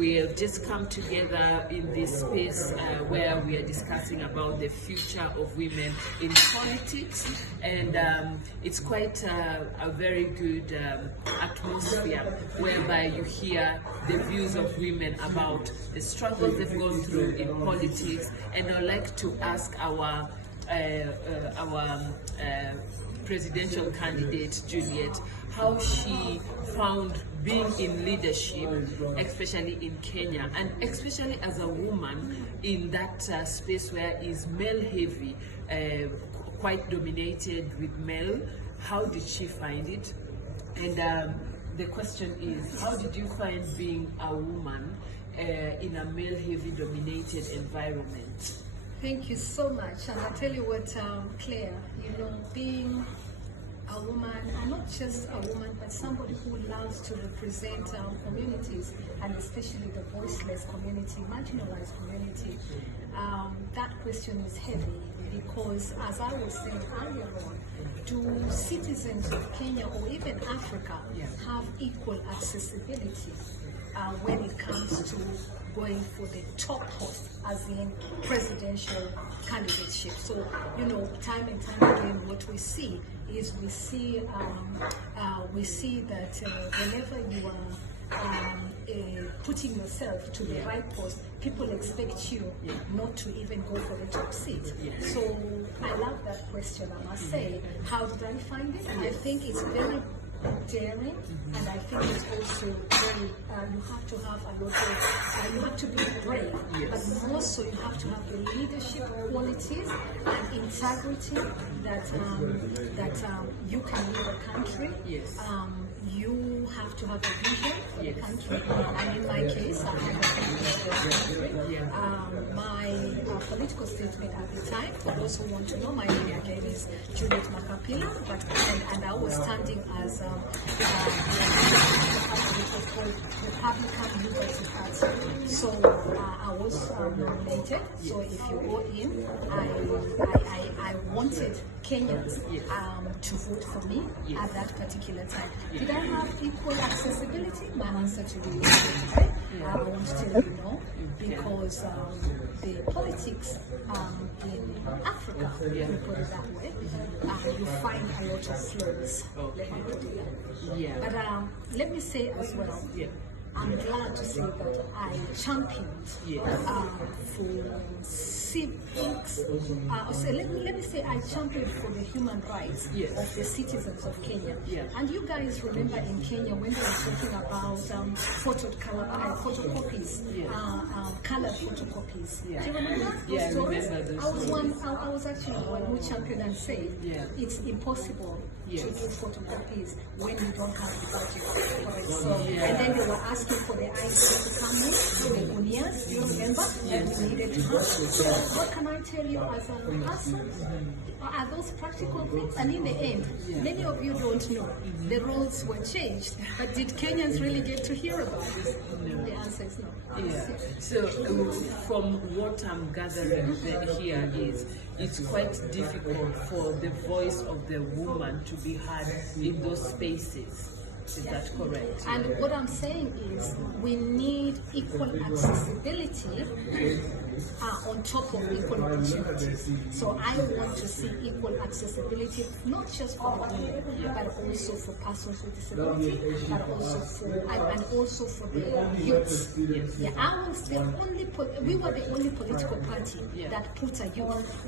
We have just come together in this space where we are discussing about the future of women in politics, and it's quite a very good atmosphere whereby you hear the views of women about the struggles they've gone through in politics. And I'd like to ask our presidential candidate Juliet how she found being in leadership, especially in Kenya, and especially as a woman in that space where is male heavy, quite dominated with male. How did she find it? And the question is, how did you find being a woman in a male heavy dominated environment? Thank you so much. And I'll tell you what, Claire, being a woman, and not just a woman, but somebody who loves to represent communities, and especially the voiceless community, marginalized community, that question is heavy because, as I was saying earlier on, do citizens of Kenya or even Africa have equal accessibility when it comes to going for the top post, as in presidential candidateship? So, time and time again, what we see is we see that whenever you are putting yourself to the right post, people expect you not to even go for the top seat. So I love that question, I must say. How did I find it? I think it's very daring, and I think it's also very, you have to have a lot of, you have to be brave, but more so you have to have the leadership qualities and integrity that you can lead a country. You have to have a vision for the country, and in my case, I have a vision for the country. My political statement at the time, for those who want to know, my name again is Juliet Makapila, and I was standing as Republican Liberty Party. So I was nominated. So if you go in, I wanted Kenyans to vote for me at that particular time. Did I have equal accessibility? My answer to you is right. I want to tell you no, because the politics in Africa, we put it that way, you find a lot of flaws. Let me put it that way. But let me say as well, I'm glad to say that I championed for civics. Let me say I championed for the human rights of the citizens of Kenya. And you guys remember in Kenya when they were talking about photocopies, colored photocopies. Do you remember those stories? I was actually one who championed and said it's impossible to do photocopies when you don't have the budget for it. So, and then they were asking for the IC to come in, the unions, do you remember? And we needed to have. So what can I tell you as a person? Are those practical things? And in the end, many of you don't know. The rules were changed, but did Kenyans really get to hear about it? No. The answer is no. So from what I'm gathering here is, it's quite difficult for the voice of the woman to be heard in those spaces. Is that correct? And what I'm saying is we need equal accessibility on top of equal opportunities. So I want to see equal accessibility, not just for the women, but also for persons with disability, but also for the youths. I was the only, we were the only political party that put a youth,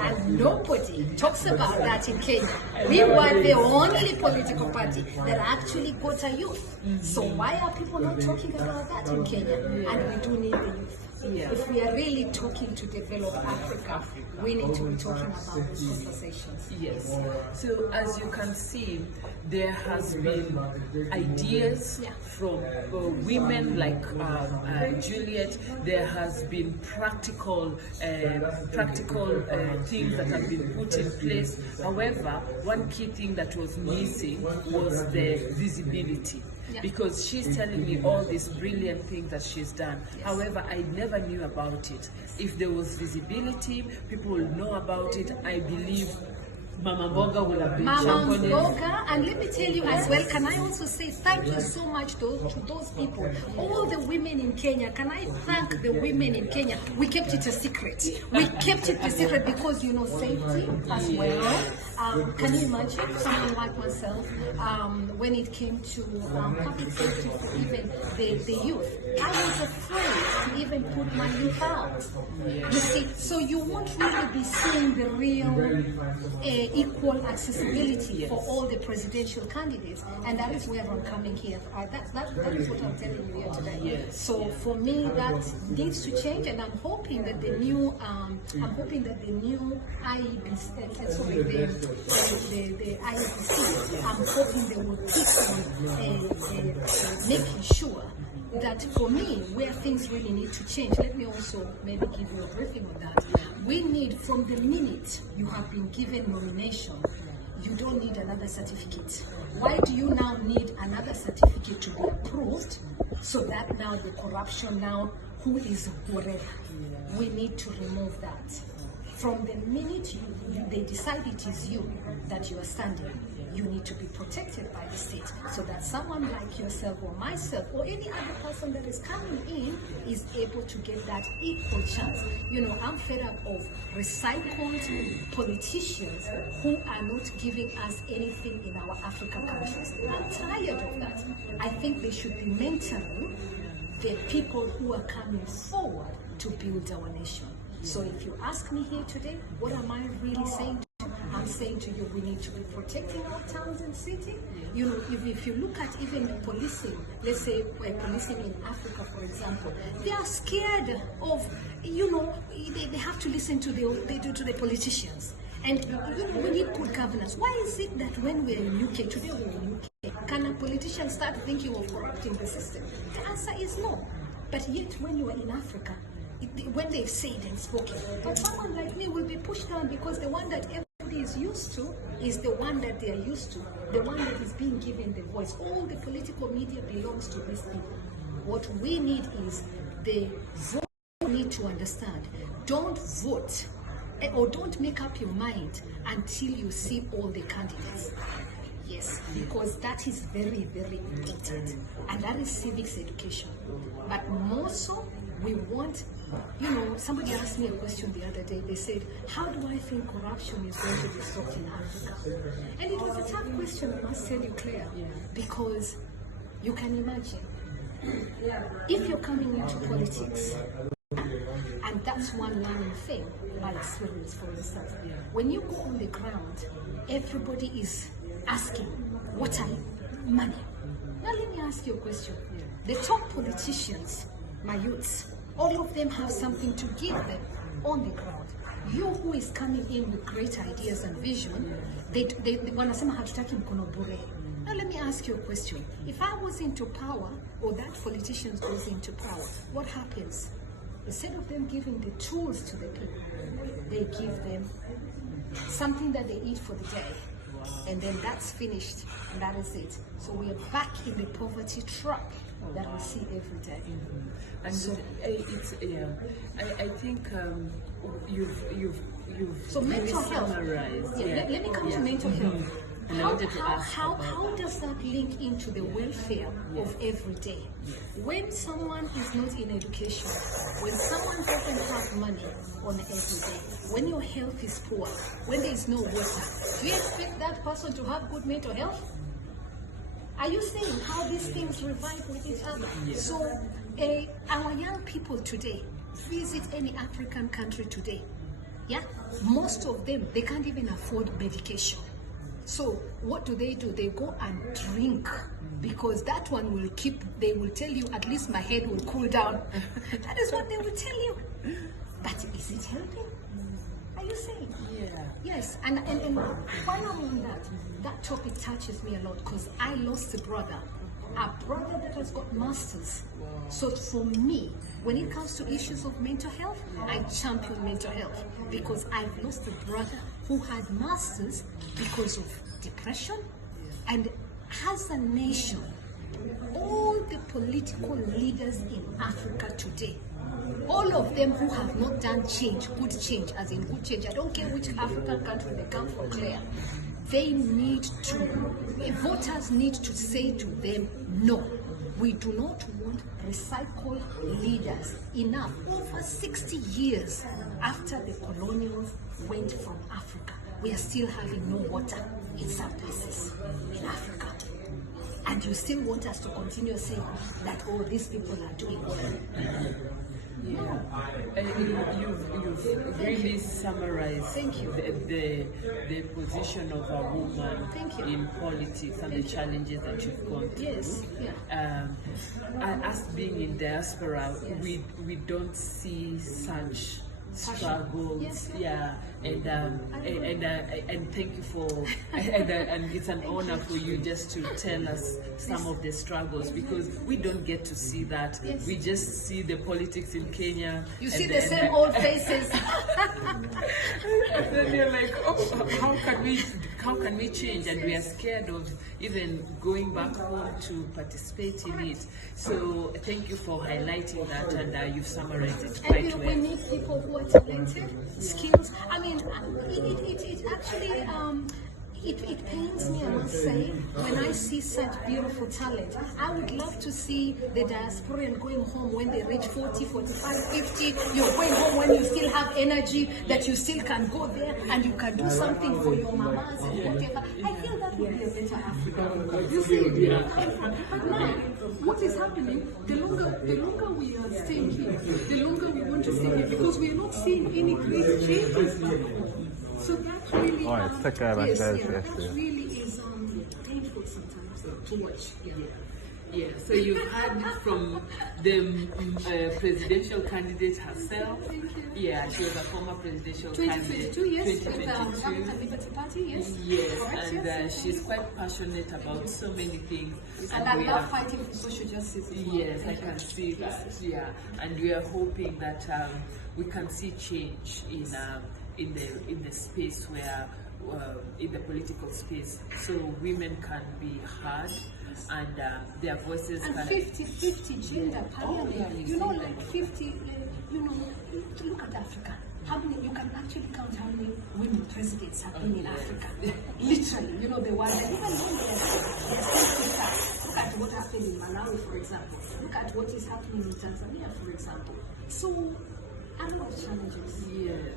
and nobody talks about that in Kenya. We were the only political party that actually got a youth. So why are people not talking about that in Kenya? And we do need the youth. If we are really talking to develop Africa, we need to be talking about these conversations. Yes. So as you can see, there has been ideas from women like Juliet. There has been practical things that have been put in place. However, one key thing that was missing was the visibility. Because she's telling me all these brilliant things that she's done. However, I never knew about it. If there was visibility, people will know about it. I believe Mama Mboga will have been Mama championing. Mboga, and let me tell you as well, can I also say thank you so much to those people, all the women in Kenya. Can I thank the women in Kenya? We kept it a secret. We kept it a secret because, you know, safety as well. Can you imagine someone like myself, when it came to public safety for even the youth? I was afraid to even put my youth out. You see, so you won't really be seeing the real equal accessibility for all the presidential candidates, and that is where I'm coming here. That is what I'm telling you here today. Yes. So for me, that needs to change, and I'm hoping that the new IEBC, sorry, the IEBC, I'm hoping they will keep on making sure that for me, where things really need to change, let me also maybe give you a briefing on that. We need, from the minute you have been given nomination, you don't need another certificate. Why do you now need another certificate to be approved so that now the corruption now, who is whatever? We need to remove that. From the minute they decide it is you that you are standing, you need to be protected by the state so that someone like yourself or myself or any other person that is coming in is able to get that equal chance. You know, I'm fed up of recycled politicians who are not giving us anything in our African countries. I'm tired of that. I think they should be mentoring the people who are coming forward to build our nation. So if you ask me here today, what am I really saying? I'm saying to you, we need to be protecting our towns and cities. You know, if you look at even the policing, let's say policing in Africa, for example, they are scared of, you know, they have to listen to the politicians. And you know, we need good governance. Why is it that when we're in UK, today we're in UK, can a politician start thinking of corrupting the system? The answer is no. But yet when you are in Africa, when they've said and spoken, but someone like me will be pushed down because the one that everybody is used to is the one that they are used to, the one that is being given the voice. All the political media belongs to these people. What we need is the vote. You need to understand. Don't vote or don't make up your mind until you see all the candidates. Yes, because that is very, very important, and that is civics education. But more so, we want, you know, somebody asked me a question the other day. They said, how do I think corruption is going to be stopped in Africa? And it was a tough question, I must tell you, Claire, because you can imagine, if you're coming into politics, and that's one learning thing, my experience, for instance, when you go on the ground, everybody is asking, what are you? Money. Now let me ask you a question. The top politicians, my youths, all of them have something to give them on the ground. You who is coming in with great ideas and vision, they wanasema hatutaki mkono bure. Now let me ask you a question. If I was into power, or that politician goes into power, what happens? Instead of them giving the tools to the people, they give them something that they eat for the day. And then that's finished, and that is it. So we are back in the poverty trap that we see every day. And so it's I think you've so really mental health. summarized. Let me come to mental health. And I wanted to ask How does that link into the welfare of every day? When someone is not in education, when someone doesn't have money on every day, when your health is poor, when there is no water, do you expect that person to have good mental health? Are you seeing how these things revive with each other? Yes. So our young people today, visit any African country today, yeah, most of them, they can't even afford medication. So what do? They go and drink, because that one will they will tell you, at least my head will cool down. That is what they will tell you. But is it helping? Are you saying? Yeah. Yes, and while I'm on that topic touches me a lot, because I lost a brother that has got masters. Wow. So for me, when it comes to issues of mental health, I champion mental health, because I've lost a brother who had masters because of depression. And as a nation, all the political leaders in Africa today, all of them who have not done change, good change, as in good change, I don't care which African country they come from, Claire, they need to, voters need to say to them, no, we do not want recycled leaders. Enough. Over 60 years after the colonials went from Africa, we are still having no water in some places in Africa. And you still want us to continue saying that, oh, these people are doing well. Yeah. You've really summarized the position of a woman in politics and the challenges that you've gone through. Yes. Yeah. Us being in diaspora, we don't see such struggles. Yes. Yeah. And thank you for and it's an honor for you just to tell us some of the struggles, because we don't get to see that. Yes. We just see the politics in Kenya. You see the same old faces. And then you're like, oh, how can we change? And we are scared of even going back home to participate in it. So thank you for highlighting that, and you've summarized it quite well. We need people who are talented, skills. I mean, it actually it pains me, I must say, when I see such beautiful talent. I would love to see the diasporan going home when they reach 40, 45, 50. You're going home when you still have energy, that you still can go there and you can do something for your mamas and whatever. I feel that would be a better Africa. You see, but now, what is happening, the longer we are staying here, the longer we want to stay here, because we are not seeing any great changes. So that really, that really is painful sometimes to watch. Yeah, so you've heard from the presidential candidate herself. Yeah, she was a former presidential candidate. 2022, yes, with the African Liberty Party, yes. Yes, and she's quite passionate about so many things. And I love fighting for social justice. Yes, I can see that. Yeah, and we are hoping that we can see change in the space where in the political space, so women can be heard and their voices and can 50-50 gender parity. You know, like 50. You know, look at Africa. How many, you can actually count how many women presidents have been in Africa. Literally, you know, the ones that even when they're look at what happened in Malawi, for example. Look at what is happening in Tanzania, for example. So a lot of challenges,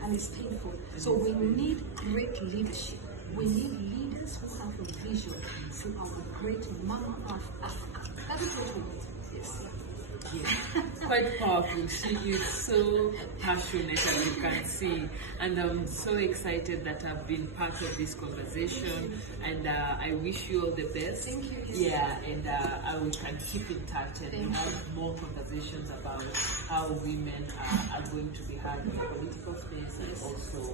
and it's painful. So we need great leadership. We need leaders who have a vision for our great mama of Africa. That is what we need. Yes. Yeah. Quite powerful. She is so passionate, and you can see. And I'm so excited that I've been part of this conversation. And I wish you all the best. Thank you. Yeah, and we can keep in touch and have more conversations about how women are going to be heard in the political space and also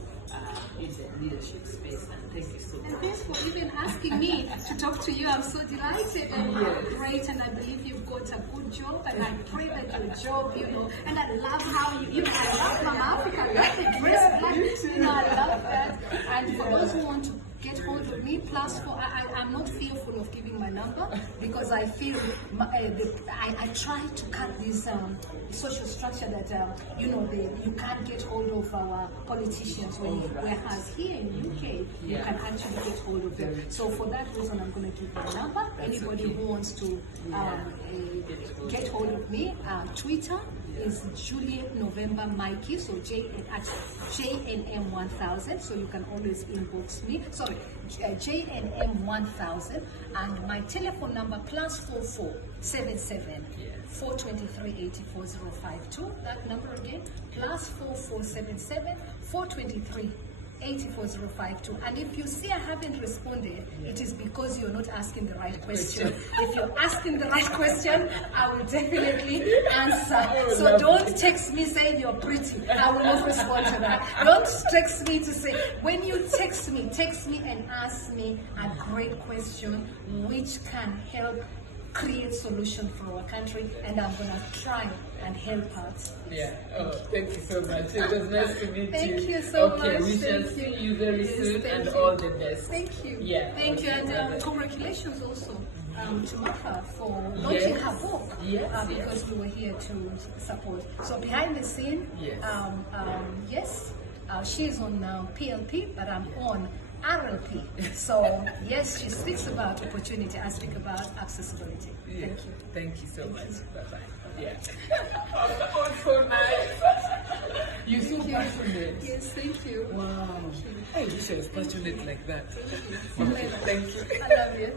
in the leadership space. And thank you so much. And thanks for even asking me to talk to you. I'm so delighted and great, and I believe you've got a good job, and I pray that your job, you know, and I love how you know, I love how Africa, like the dress, like, you know, I love that. And for those who want to get hold of me, I'm not fearful of giving my number, because I feel I try to cut this social structure that you know, you can't get hold of our politicians, whereas here in UK you can actually get hold of them. So for that reason, I'm going to give my number. Anybody who wants to get hold of me, Twitter is Juliet November Mikey, so JNM1000, so you can always inbox me. Sorry, JNM1000, and my telephone number +44 77 423 84052. That number again, +44 77 423 84052. And if you see I haven't responded, it is because you're not asking the right question. If you're asking the right question, I will definitely answer. So don't text me saying you're pretty. I will not respond to that. Don't text me to say, when you text me and ask me a great question which can help create solution for our country, and I'm gonna try and help out. Yeah. Oh, thank you so much. It was nice to meet you. Thank you so much. Okay, we shall see you very soon, and all the best. Thank you. Yeah. Thank you, and congratulations also. to Martha for launching Yes. her book. Yes, Because we were here to support. So behind the scene, Yes. yes, she's on PLP, but I'm on RLP. So yes, she speaks about opportunity. I speak about accessibility. Yeah. Thank you. Thank you so much. Bye-bye. Yeah. Oh, so nice. You're so passionate. Yes, thank you. Wow. I wish I was passionate like that. Thank you. Thank you. I love you.